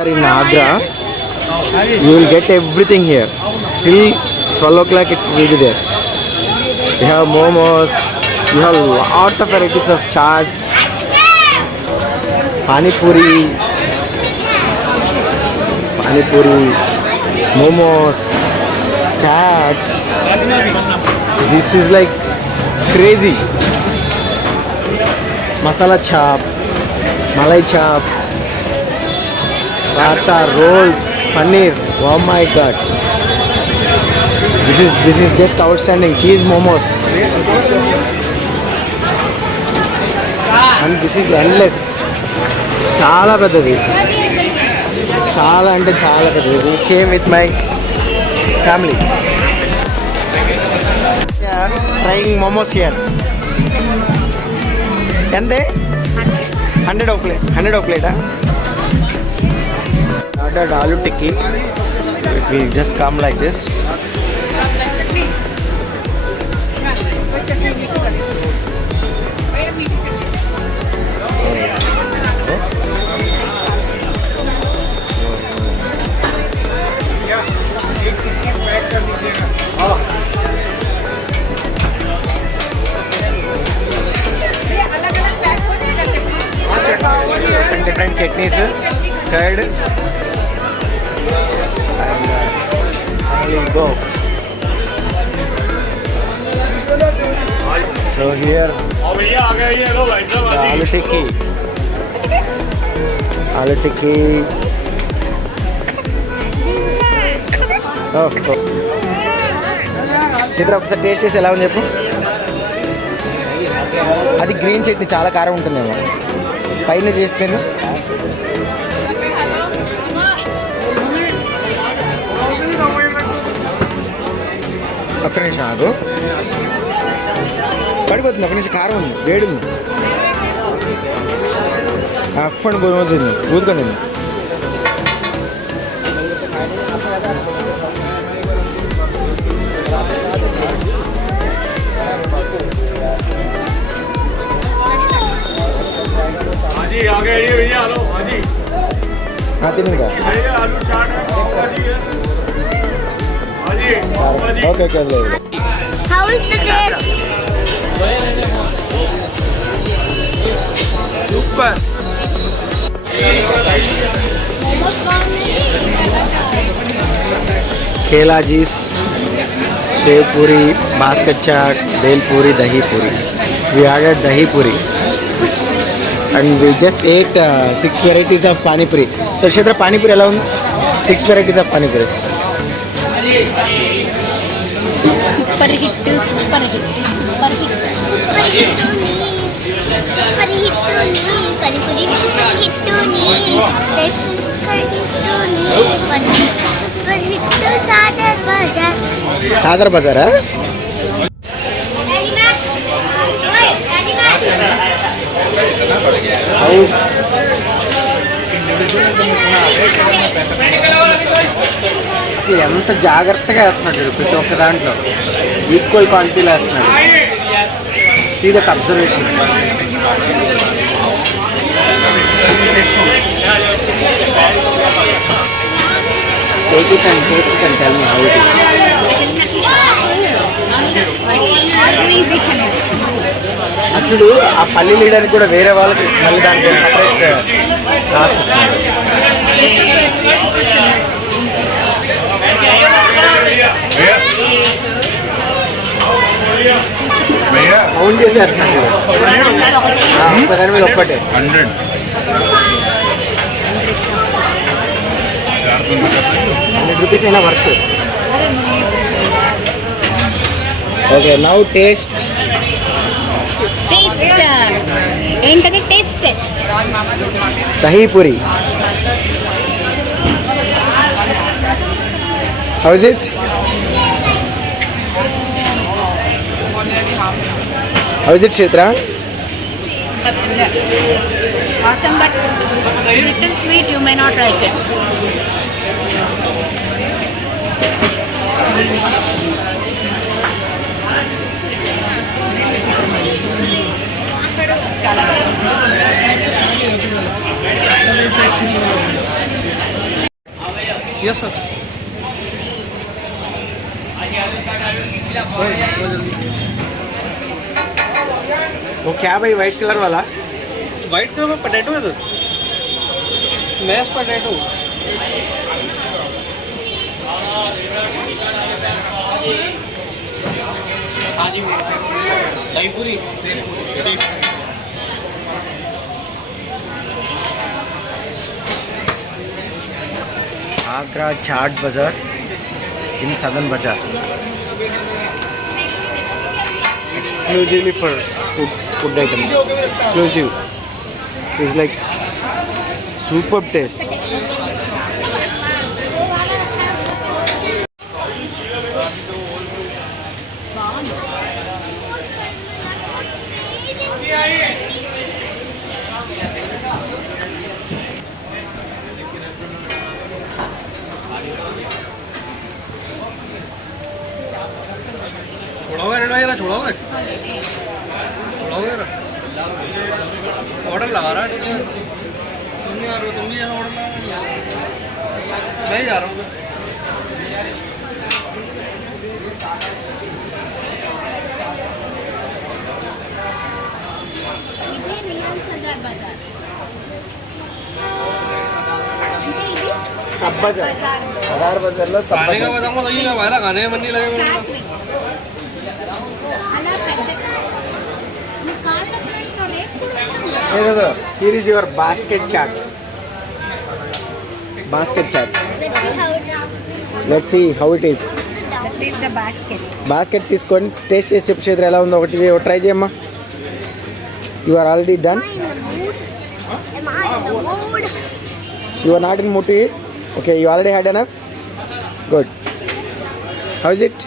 In Agra, you will get everything here. Till 12 o'clock it will be there. You have momos, you have lot of varieties of chaats, pani puri, momos, chaats. This is like crazy. Masala chap, malai chap, paratha, rolls, paneer. Oh my god. This is just outstanding. Cheese momos. And this is endless. Chala peddadi. Chala ante chala peddadi. We came with my family. Yeah, trying momos here. And they 100 of plate. 100 of plate. Ordered aloo tikki. It will just come like this. Different chutneys, curd, and finally go. So here the aloo tikki. Oh. చిత్ర ఒకసారి taste చేసి ఎలా ఉంది చెప్పు. అది green chutney చాలా కారం ఉంటుందేమో. పైన చేస్తాను. ఒక్క నిమిషం ఆగు. పడిపోతుంది. ఒక్క నిమిషం కారం ఉంది, వేడి ఉంది. అఫ్ అని పోతుంది, ఊదుకొని. తిని okay okay. How is the taste? Super. Kela Jis, Sev Puri, Basket Chaat, Bel Puri, Dahi Puri. We added Dahi Puri. And we just ate 6 varieties of Pani Puri. So Kshetra, Pani Puri ఎలా ఉంది? 6 varieties of Pani Puri. Super hit. Sadar Bazaar. అసలు ఎంత జాగ్రత్తగా వేస్తున్నాడు ప్రతి ఒక్క దాంట్లో. Equal క్వాంటిటీలో వేస్తున్నాడు. See that observation. Take it and taste it and tell me how it is. అచ్చుడు ఆ పల్లి లీడర్కి కూడా వేరే వాళ్ళకి మళ్ళీ దానికి సపరేట్ కాస్ట్ ఇస్తున్నారు. కౌంట్ చేసేస్తున్నాను. దాని మీద ఒక్కటే 100 రూపీస్ అయినా వర్త్. Okay, now taste. ఏంటది taste? Dahi puri. How is it? How is it, Kshetra? Awesome, but little sweet. You may not like it. Yes sir वो क्या भाई वाइट कलर वाला वाइट कलर में पोटैटो है तो मैश पोटैटो हाँ जी दही पूरी Agra Chaat Bazaar in Southern Bazaar. Exclusively for food items. Exclusive. It's like superb taste. छोड़ा हुआ रेड वाला छोड़ा हुआ है ऑर्डर लगा रहा है तुम नहीं आ रहे हो तुम भी यहाँ ऑर्डर लगा रहे हो मैं ही जा रहा हूँ सब बाजार सदार बाजार लो सब खाने का बताऊंगा तो ये हमारा खाने में मन नहीं लगेगा Here is your basket chaat. Basket chaat. Let's see how it is. That is the basket. Basket తీసుకొని టేస్ట్ చేసి చెప్పు చేతులు ఎలా ఉందో ఒకటి ట్రై చేయమ్మా. You are already done. Am I in the mood? You are not in mood to eat. Okay, you already had enough. Good. How is it?